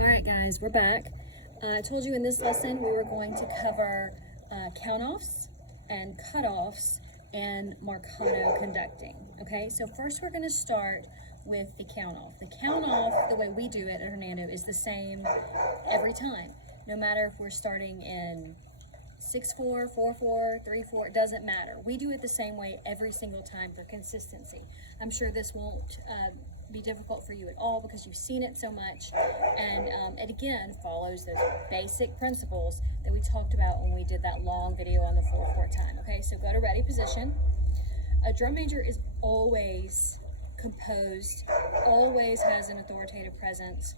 All right, guys, we're back. I told you in this lesson we were going to cover count-offs and cut-offs and marcato conducting. Okay, so first we're going to start with the count-off. The count-off, the way we do it at Hernando, is the same every time. No matter if we're starting in 6-4, 4-4, 3-4, it doesn't matter. We do it the same way every single time for consistency. I'm sure this won't be difficult for you at all because you've seen it so much, and it again follows those basic principles that we talked about when we did that long video on the 4-4 time. Okay, so go to ready position. A drum major is always composed, always has an authoritative presence,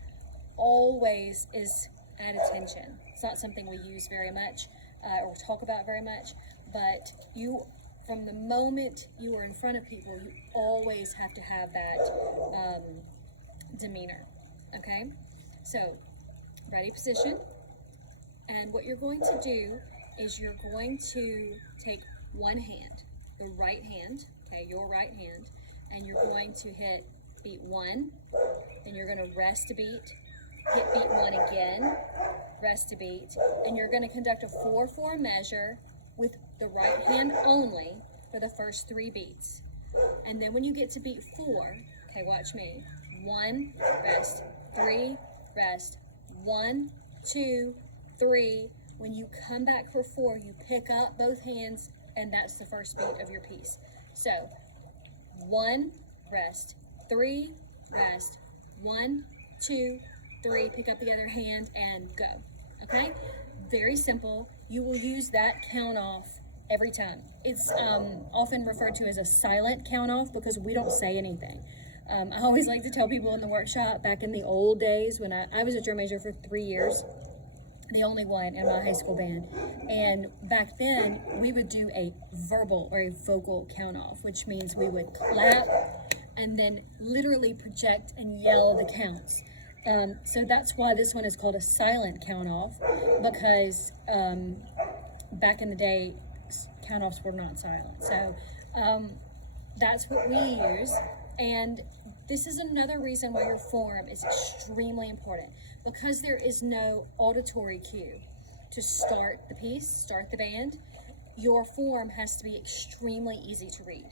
always is at attention. It's not something we use very much or talk about very much, but from the moment you are in front of people, you always have to have that demeanor, okay? So, ready position, and what you're going to do is you're going to take one hand, the right hand, okay, your right hand, and you're going to hit beat 1, then you're going to rest a beat, hit beat 1 again, rest a beat, and you're going to conduct a 4-4 measure with the right hand only for the first 3 beats. And then when you get to beat 4, okay, watch me. 1, rest, 3, rest, 1, 2, 3. When you come back for 4, you pick up both hands, and that's the first beat of your piece. So 1, rest, 3, rest, 1, 2, 3, pick up the other hand and go. Okay? Very simple. You will use that count off every time. It's often referred to as a silent count off because we don't say anything. I always like to tell people in the workshop, back in the old days when I was a drum major for 3 years, the only one in my high school band, and back then we would do a verbal or a vocal count off, which means we would clap and then literally project and yell the counts. So that's why this one is called a silent count off, because back in the day count offs were not silent. So that's what we use, and this is another reason why your form is extremely important, because there is no auditory cue to start the piece, start the band. Your form has to be extremely easy to read.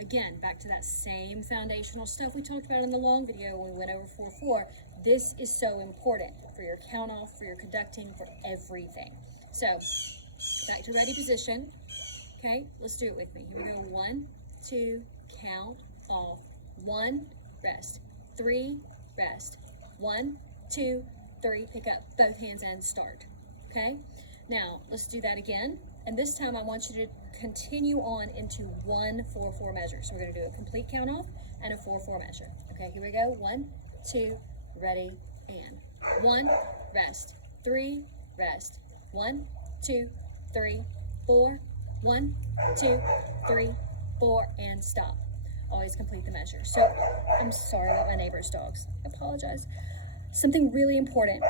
Again, back to that same foundational stuff we talked about in the long video when we went over 4-4. This is so important for your count off, for your conducting, for everything. So, back to ready position. Okay, let's do it with me. Here we go. 1, 2, count off. 1, rest. 3, rest. 1, 2, 3, pick up both hands and start. Okay, now let's do that again. And this time I want you to continue on into 1 4-4 measure. So we're going to do a complete count off and a 4-4 measure. Okay, here we go. 1, 2, ready, and 1, rest. 3, rest. 1, 2, 3, 4. 1, 2, 3, 4, and stop. Always complete the measure. So I'm sorry about my neighbor's dogs. I apologize. Something really important.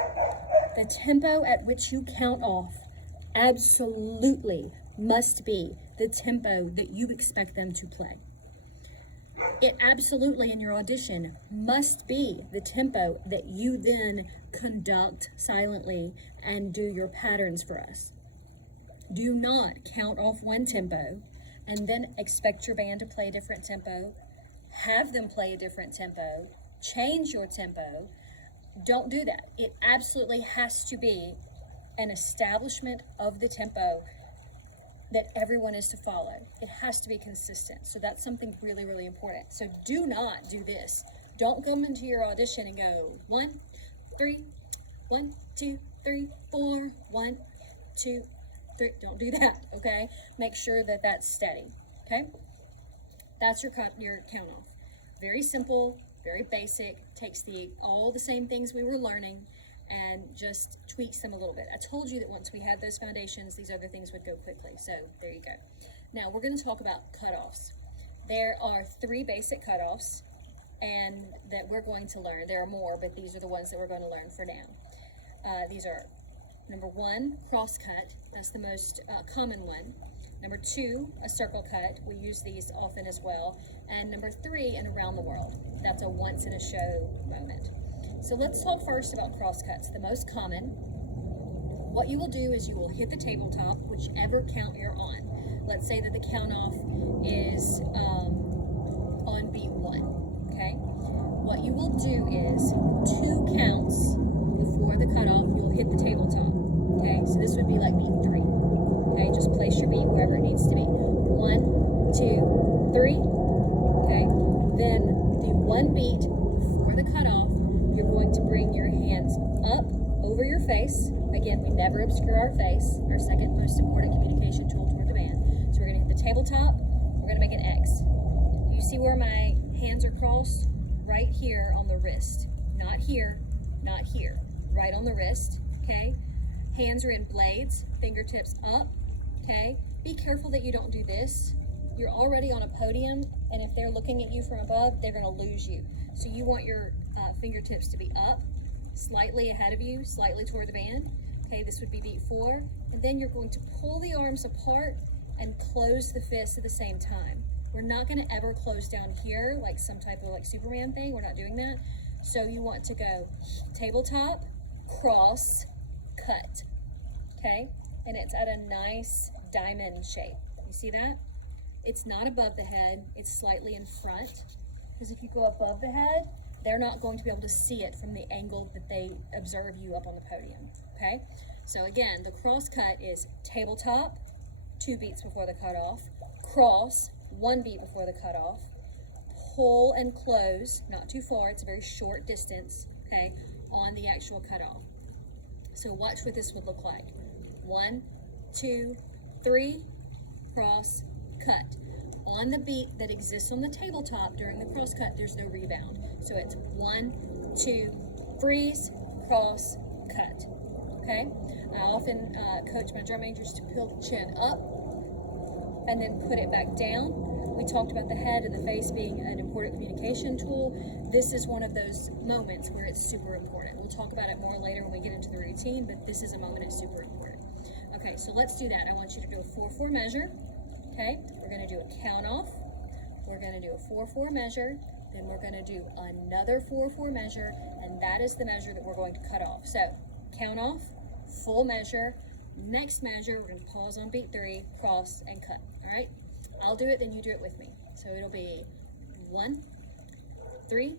The tempo at which you count off absolutely must be the tempo that you expect them to play. It absolutely, in your audition, must be the tempo that you then conduct silently and do your patterns for us. Do not count off one tempo and then expect your band to play a different tempo, have them play a different tempo, change your tempo. Don't do that. It absolutely has to be an establishment of the tempo that everyone is to follow. It has to be consistent. So that's something really, really important. So do not do this. Don't come into your audition and go 1, 3, 1, 2, 3, 4, 1, 2, 3. Don't do that, okay? Make sure that that's steady, okay? That's your count off. Very simple, very basic, takes all the same things we were learning and just tweaks them a little bit. I told you that once we had those foundations, these other things would go quickly. So there you go. Now we're going to talk about cutoffs. There are 3 basic cutoffs and that we're going to learn. There are more, but these are the ones that we're going to learn for now. These are number 1, cross cut. That's the most common one. Number 2, a circle cut. We use these often as well. And number 3, an around the world. That's a once in a show moment. So let's talk first about cross cuts, the most common. What you will do is you will hit the tabletop, whichever count you're on. Let's say that the count off is on beat 1, okay? What you will do is 2 counts before the cutoff, you'll hit the tabletop, okay? So this would be like beat 3, okay? Just place your beat wherever it needs to be. 1, 2, 3, okay? Then the 1 beat before the cutoff, you're going to bring your hands up over your face. Again, we never obscure our face, our second most important communication tool toward the band. So we're gonna hit the tabletop, we're gonna make an X. Do you see where my hands are crossed? Right here on the wrist. Not here, not here. Right on the wrist, okay? Hands are in blades, fingertips up, okay? Be careful that you don't do this. You're already on a podium, and if they're looking at you from above, they're gonna lose you. So you want your fingertips to be up, slightly ahead of you, slightly toward the band. Okay, this would be beat 4. And then you're going to pull the arms apart and close the fists at the same time. We're not gonna ever close down here like some type of like Superman thing. We're not doing that. So you want to go tabletop, cross, cut, okay? And it's at a nice diamond shape. You see that? It's not above the head, it's slightly in front. Because if you go above the head, they're not going to be able to see it from the angle that they observe you up on the podium, okay? So again, the cross cut is tabletop, 2 beats before the cutoff, cross, 1 beat before the cutoff, pull and close, not too far, it's a very short distance, okay, on the actual cutoff. So watch what this would look like. 1, 2, 3, cross, cut. On the beat that exists on the tabletop during the cross cut, there's no rebound. So it's 1, 2, freeze, cross, cut. Okay? I often coach my drum majors to pull the chin up and then put it back down. We talked about the head and the face being an important communication tool. This is one of those moments where it's super important. We'll talk about it more later when we get into the routine, but this is a moment that's super important. Okay, so let's do that. I want you to do a 4-4 measure. Okay, we're gonna do a count off, we're gonna do a 4-4 measure, then we're gonna do another 4-4 measure, and that is the measure that we're going to cut off. So, count off, full measure, next measure, we're gonna pause on beat 3, cross, and cut, all right? I'll do it, then you do it with me. So it'll be 1, 3,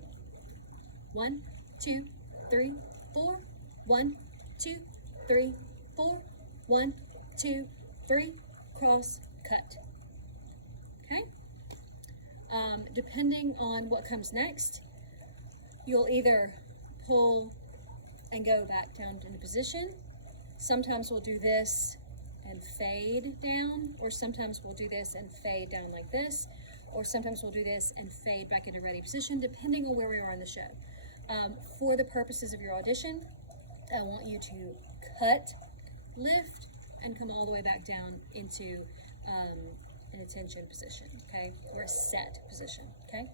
1, 2, 3, 4, 1, 2, 3, 4, 1, 2, 3, cross, cut. Okay? Depending on what comes next, you'll either pull and go back down into position. Sometimes we'll do this and fade down, or sometimes we'll do this and fade down like this, or sometimes we'll do this and fade back into ready position, depending on where we are in the show. For the purposes of your audition, I want you to cut, lift, and come all the way back down into an attention position, okay? Or a set position, okay?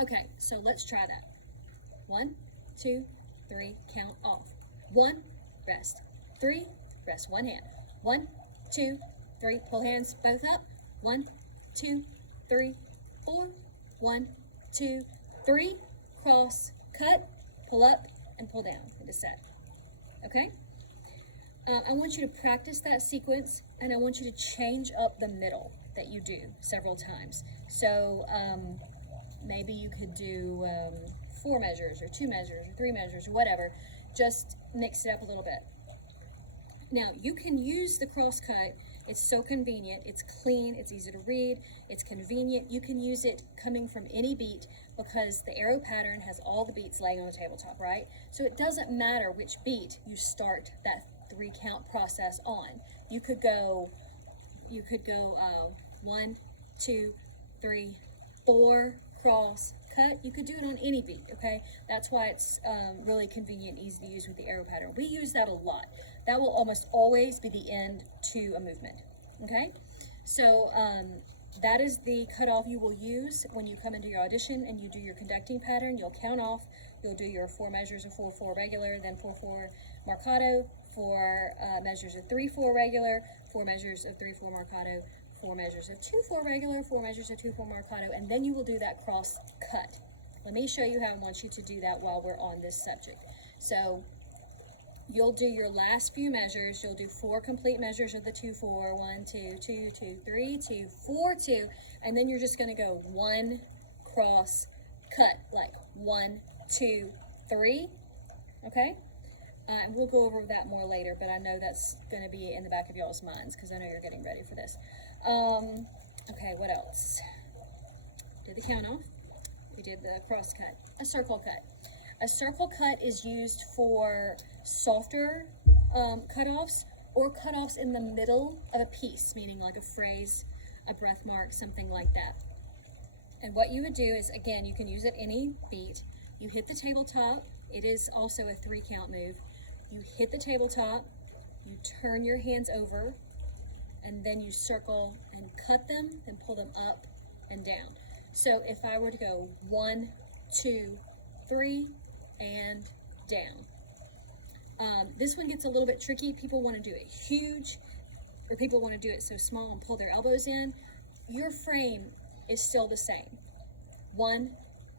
Okay, so let's try that. 1, 2, 3, count off. 1, rest. 3, rest 1 hand. 1, 2, 3, pull hands both up. 1, 2, 3, 4. 1, 2, 3, cross, cut, pull up, and pull down into set, okay? I want you to practice that sequence, and I want you to change up the middle that you do several times. So maybe you could do 4 measures, or 2 measures, or 3 measures, or whatever. Just mix it up a little bit. Now, you can use the cross cut. It's so convenient. It's clean. It's easy to read. It's convenient. You can use it coming from any beat because the arrow pattern has all the beats laying on the tabletop, right? So it doesn't matter which beat you start that 3 count process on. You could go 1, 2, 3, 4, cross, cut. You could do it on any beat, okay? That's why it's really convenient and easy to use with the arrow pattern. We use that a lot. That will almost always be the end to a movement, okay? So that is the cutoff you will use when you come into your audition and you do your conducting pattern. You'll count off, you'll do your 4 measures of 4-4 regular, then 4-4 marcato, 4 measures of 3-4 regular, 4 measures of 3-4 marcato, 4 measures of 2-4 regular, 4 measures of 2-4 marcato, and then you will do that cross cut. Let me show you how I want you to do that while we're on this subject. So you'll do your last few measures. You'll do 4 complete measures of the 2-4, 1, 2, 2, 2, 3, 2, 4, 2, and then you're just going to go 1 cross cut, like 1, 2, 3. Okay, and we'll go over that more later, but I know that's going to be in the back of y'all's minds because I know you're getting ready for this. Okay, what else? Did the count off. We did the cross cut, a circle cut. A circle cut is used for softer cutoffs or cutoffs in the middle of a piece, meaning like a phrase, a breath mark, something like that. And what you would do is, again, you can use it any beat. You hit the tabletop. It is also a 3 count move. You hit the tabletop, you turn your hands over, and then you circle and cut them and pull them up and down. So if I were to go 1, 2, 3, and down. This one gets a little bit tricky. People want to do it huge, or people want to do it so small and pull their elbows in. Your frame is still the same. 1,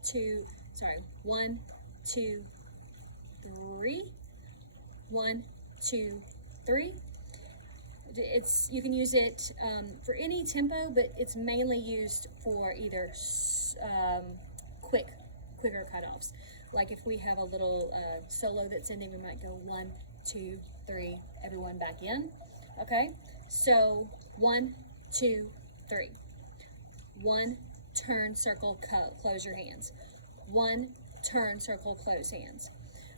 2, 3. 1, 2, 3. You can use it for any tempo, but it's mainly used for either quicker cutoffs. Like if we have a little solo that's ending, we might go 1, 2, 3, everyone back in. Okay, so 1, 2, 3. 1, turn, circle, close your hands. 1, turn, circle, close hands.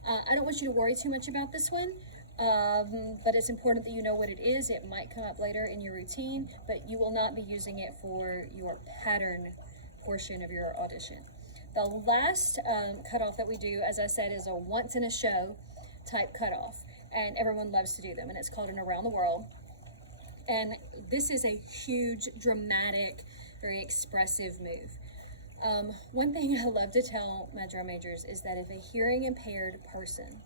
I don't want you to worry too much about this one, but it's important that you know what it is. It might come up later in your routine, but you will not be using it for your pattern portion of your audition. The last cutoff that we do, as I said, is a once in a show type cutoff, and everyone loves to do them, and it's called an around the world. And this is a huge, dramatic, very expressive move. One thing I love to tell my drum majors is that if a hearing impaired person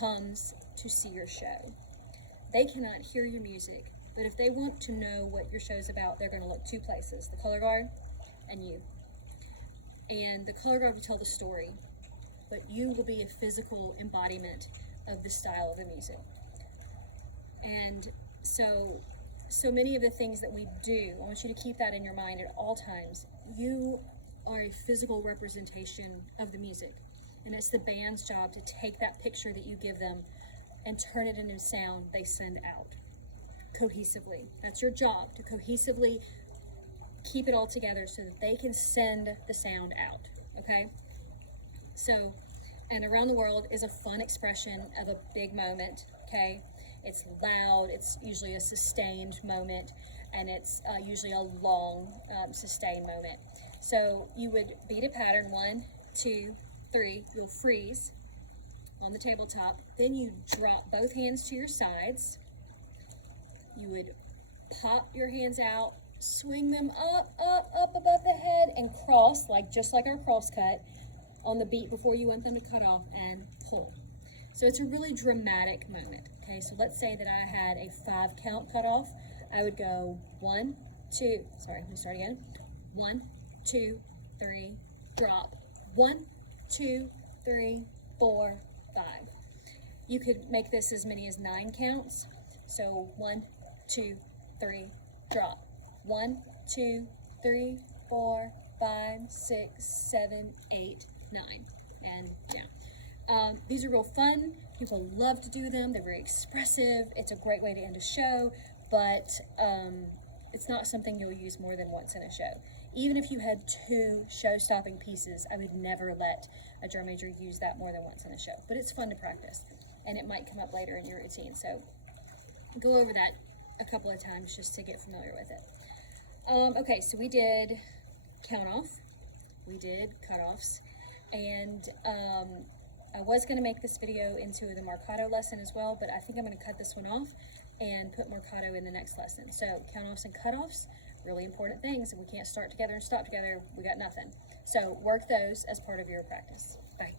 comes to see your show, they cannot hear your music, but if they want to know what your show's about, they're going to look 2 places, the color guard and you. And the color guard will tell the story, but you will be a physical embodiment of the style of the music. And so many of the things that we do, I want you to keep that in your mind at all times. You are a physical representation of the music, and it's the band's job to take that picture that you give them and turn it into sound they send out cohesively. That's your job, to cohesively keep it all together so that they can send the sound out, okay? So, and around the world is a fun expression of a big moment, okay? It's loud, it's usually a sustained moment, and it's usually a long, sustained moment. So you would beat a pattern, 1, 2, 3, you'll freeze on the tabletop, then you drop both hands to your sides, you would pop your hands out, swing them up above the head, and cross, just like our cross cut, on the beat before you want them to cut off, and pull. So it's a really dramatic moment, okay? So let's say that I had a 5 count cutoff. I would go 1, 2, sorry, let me start again. 1, 2, 3, drop. 1, 2, 3, 4, 5. You could make this as many as 9 counts. So 1, 2, 3, drop. 1, 2, 3, 4, 5, 6, 7, 8, 9, and down. These are real fun. People love to do them. They're very expressive. It's a great way to end a show, but it's not something you'll use more than once in a show. Even if you had 2 show-stopping pieces, I would never let a drum major use that more than once in a show. But it's fun to practice, and it might come up later in your routine. So go over that a couple of times just to get familiar with it. Okay, so we did count off, we did cutoffs, and I was going to make this video into the marcato lesson as well, but I think I'm going to cut this one off and put marcato in the next lesson. So count-offs and cut-offs, really important things. If we can't start together and stop together, we got nothing. So work those as part of your practice. Bye.